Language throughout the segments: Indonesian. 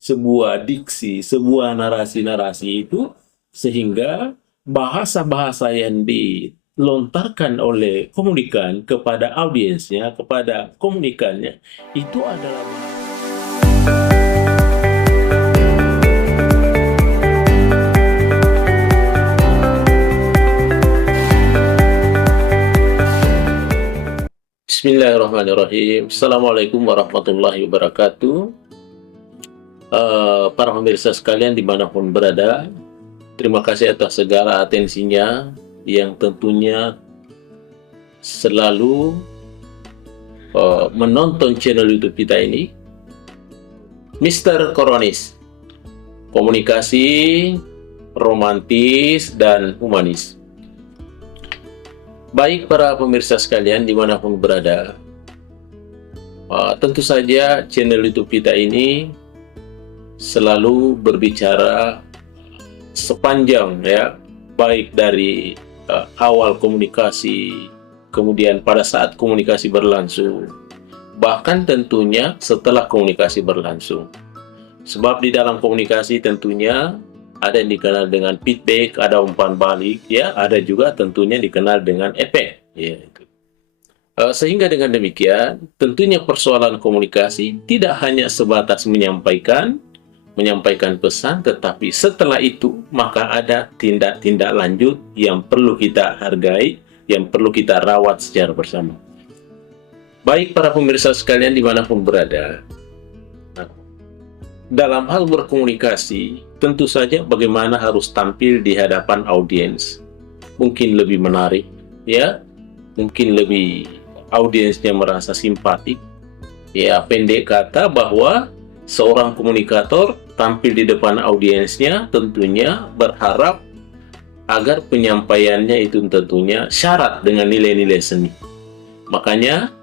sebuah diksi, sebuah narasi-narasi itu, sehingga bahasa-bahasa yang dilontarkan oleh komunikan kepada audiensnya, kepada komunikannya, itu adalah bahasa. Bismillahirrahmanirrahim. Assalamualaikum warahmatullahi wabarakatuh. Para pemirsa sekalian dimanapun berada, terima kasih atas segala atensinya yang tentunya selalu menonton channel YouTube kita ini, Mr. Koronis, komunikasi romantis dan humanis. Baik para pemirsa sekalian dimanapun berada, tentu saja channel YouTube kita ini selalu berbicara sepanjang ya, baik dari awal komunikasi, kemudian pada saat komunikasi berlangsung, bahkan tentunya setelah komunikasi berlangsung. Sebab di dalam komunikasi tentunya ada yang dikenal dengan feedback, ada umpan balik, ya, ada juga tentunya dikenal dengan efek, ya. Sehingga dengan demikian, tentunya persoalan komunikasi tidak hanya sebatas menyampaikan pesan, tetapi setelah itu maka ada tindak-tindak lanjut yang perlu kita hargai, yang perlu kita rawat secara bersama. Baik para pemirsa sekalian dimanapun berada, dalam hal berkomunikasi, tentu saja bagaimana harus tampil di hadapan audiens. Mungkin lebih menarik, ya, mungkin lebih audiensnya merasa simpatik. Ya, pendek kata bahwa seorang komunikator tampil di depan audiensnya tentunya berharap agar penyampaiannya itu tentunya syarat dengan nilai-nilai seni. Makanya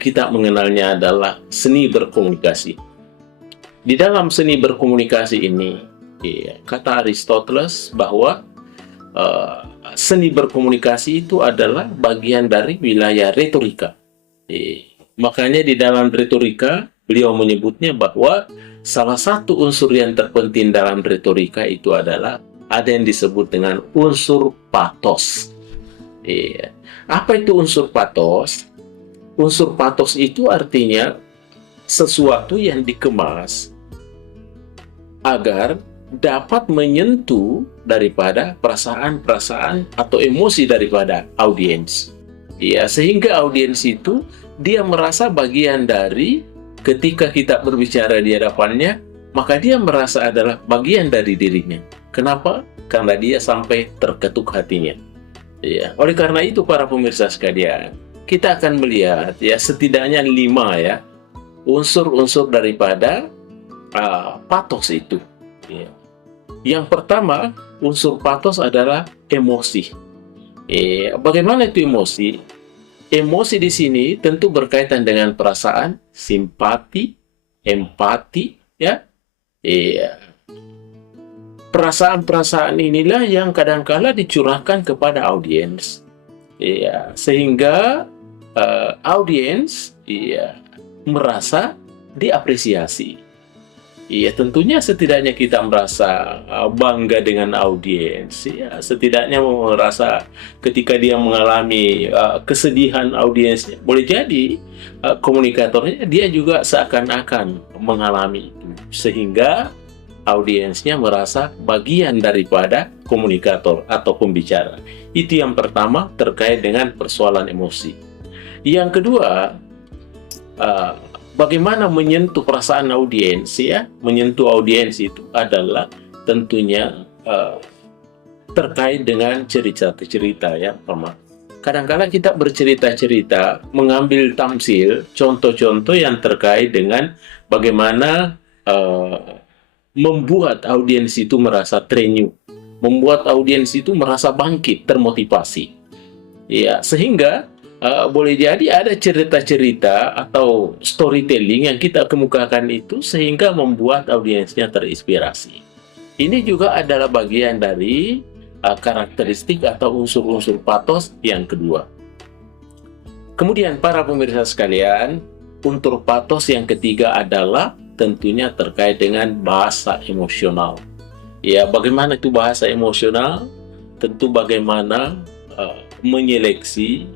kita mengenalnya adalah seni berkomunikasi. Di dalam seni berkomunikasi ini, kata Aristoteles bahwa seni berkomunikasi itu adalah bagian dari wilayah retorika. Makanya di dalam retorika, beliau menyebutnya bahwa salah satu unsur yang terpenting dalam retorika itu adalah ada yang disebut dengan unsur patos. Apa itu unsur patos? Unsur patos itu artinya sesuatu yang dikemas agar dapat menyentuh daripada perasaan-perasaan atau emosi daripada audiens. Ya, sehingga audiens itu dia merasa bagian dari, ketika kita berbicara di hadapannya, maka dia merasa adalah bagian dari dirinya. Kenapa? Karena dia sampai terketuk hatinya. Ya, oleh karena itu para pemirsa sekalian, kita akan melihat ya setidaknya 5 ya unsur-unsur daripada patos itu. Ya. Yang pertama, unsur patos adalah emosi. Bagaimana itu emosi? Emosi di sini tentu berkaitan dengan perasaan, simpati, empati, ya. Perasaan-perasaan inilah yang kadangkala dicurahkan kepada audiens. Sehingga audiens merasa diapresiasi. Tentunya setidaknya kita merasa bangga dengan audiens. Setidaknya merasa ketika dia mengalami kesedihan audiensnya. Boleh jadi komunikatornya dia juga seakan-akan mengalami itu. Sehingga audiensnya merasa bagian daripada komunikator atau pembicara. Itu yang pertama terkait dengan persoalan emosi. Yang kedua, bagaimana menyentuh perasaan audiens, ya? Menyentuh audiens itu adalah tentunya terkait dengan cerita-cerita, ya, Pak. Kadang-kadang kita bercerita-cerita, mengambil tamsil, contoh-contoh yang terkait dengan bagaimana membuat audiens itu merasa terenyuh, membuat audiens itu merasa bangkit, termotivasi. Ya, sehingga boleh jadi ada cerita-cerita atau storytelling yang kita kemukakan itu sehingga membuat audiensnya terinspirasi. Ini juga adalah bagian dari karakteristik atau unsur-unsur patos yang kedua. Kemudian para pemirsa sekalian, unsur patos yang ketiga adalah tentunya terkait dengan bahasa emosional. Ya, bagaimana itu bahasa emosional? Tentu bagaimana menyeleksi,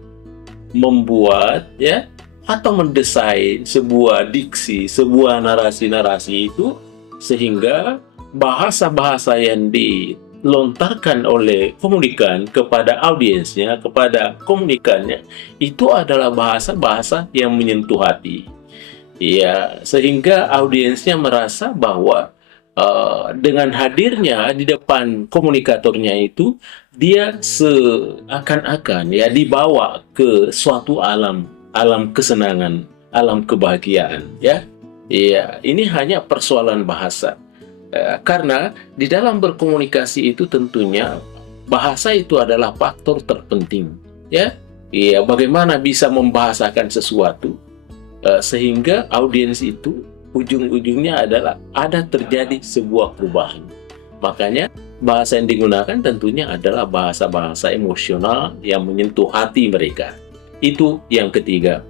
membuat, ya, atau mendesain sebuah diksi, sebuah narasi-narasi itu sehingga bahasa-bahasa yang dilontarkan oleh komunikan kepada audiensnya, kepada komunikannya, itu adalah bahasa-bahasa yang menyentuh hati. Ya, sehingga audiensnya merasa bahwa dengan hadirnya di depan komunikatornya itu, dia seakan-akan ya dibawa ke suatu alam, alam kesenangan, alam kebahagiaan, ya. Iya, ini hanya persoalan bahasa. Karena di dalam berkomunikasi itu tentunya bahasa itu adalah faktor terpenting, ya. Iya, bagaimana bisa membahasakan sesuatu sehingga audiens itu ujung-ujungnya adalah ada terjadi sebuah perubahan. Makanya bahasa yang digunakan tentunya adalah bahasa-bahasa emosional yang menyentuh hati mereka. Itu yang ketiga.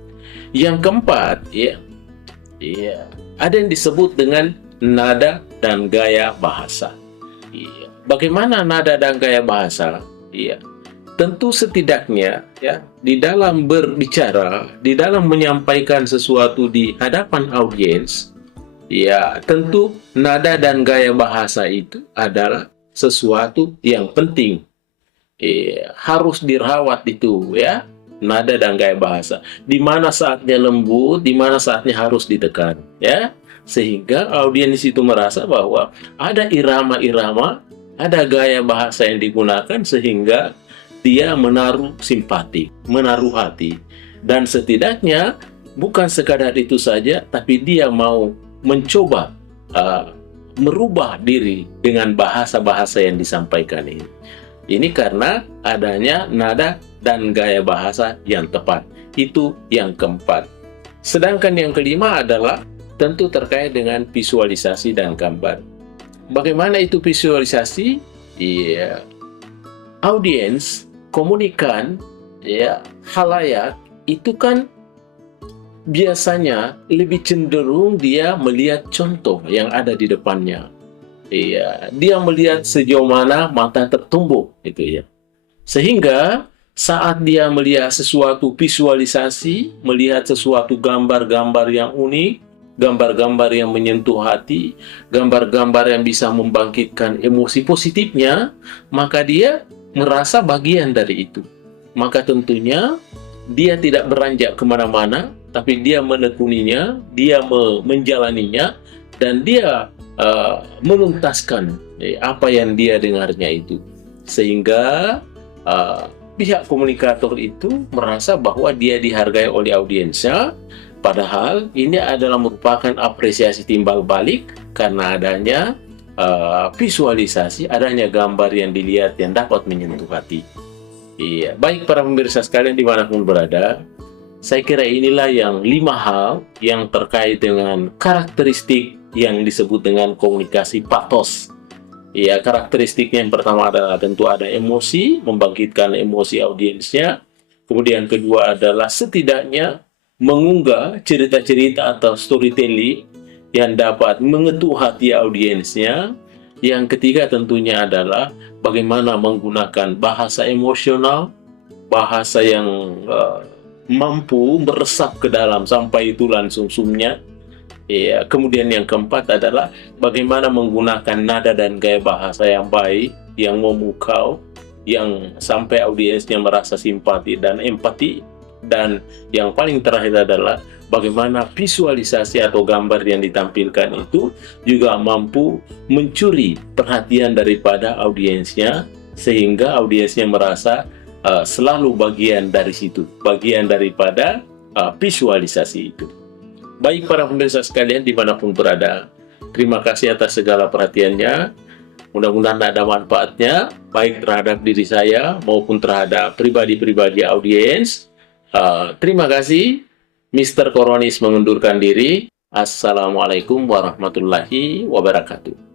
Yang keempat, ada yang disebut dengan nada dan gaya bahasa. Bagaimana nada dan gaya bahasa? Tentu setidaknya ya di dalam berbicara, di dalam menyampaikan sesuatu di hadapan audiens, ya tentu nada dan gaya bahasa itu adalah sesuatu yang penting. Harus dirawat itu ya, nada dan gaya bahasa. Di mana saatnya lembut, di mana saatnya harus ditekan, ya. Sehingga audiens itu merasa bahwa ada irama-irama, ada gaya bahasa yang digunakan sehingga dia menaruh simpati, menaruh hati. Dan setidaknya bukan sekadar itu saja, tapi dia mau mencoba merubah diri dengan bahasa-bahasa yang disampaikan ini. Ini karena adanya nada dan gaya bahasa yang tepat. Itu yang keempat. Sedangkan yang kelima adalah tentu terkait dengan visualisasi dan gambar. Bagaimana itu visualisasi? Audiens, komunikan, ya, halayak itu kan biasanya lebih cenderung dia melihat contoh yang ada di depannya. Dia melihat sejauh mana mata tertumbuk, gitu ya. Sehingga saat dia melihat sesuatu visualisasi, melihat sesuatu gambar-gambar yang unik, gambar-gambar yang menyentuh hati, gambar-gambar yang bisa membangkitkan emosi positifnya, maka dia merasa bagian dari itu. Maka tentunya dia tidak beranjak kemana-mana, tapi dia menekuninya, dia menjalaninya, dan dia menuntaskan apa yang dia dengarnya itu. Sehingga pihak komunikator itu merasa bahwa dia dihargai oleh audiensnya, padahal ini adalah merupakan apresiasi timbal balik karena adanya visualisasi, adanya gambar yang dilihat yang dapat menyentuh hati. Baik para pemirsa sekalian dimanapun berada, saya kira inilah yang 5 hal yang terkait dengan karakteristik yang disebut dengan komunikasi patos. Karakteristiknya yang pertama adalah tentu ada emosi, membangkitkan emosi audiensnya. Kemudian kedua adalah setidaknya mengunggah cerita-cerita atau storytelling yang dapat mengetuk hati audiensnya. Yang ketiga tentunya adalah bagaimana menggunakan bahasa emosional, bahasa yang mampu meresap ke dalam sampai tulang sumsumnya. Kemudian yang keempat adalah bagaimana menggunakan nada dan gaya bahasa yang baik, yang memukau, yang sampai audiensnya merasa simpati dan empati. Dan yang paling terakhir adalah bagaimana visualisasi atau gambar yang ditampilkan itu juga mampu mencuri perhatian daripada audiensnya, sehingga audiensnya merasa selalu bagian dari situ, bagian daripada visualisasi itu. Baik para pemirsa sekalian dimanapun berada, terima kasih atas segala perhatiannya. Mudah-mudahan ada manfaatnya, baik terhadap diri saya maupun terhadap pribadi-pribadi audiens. Terima kasih. Mr. Koronis mengundurkan diri. Assalamualaikum warahmatullahi wabarakatuh.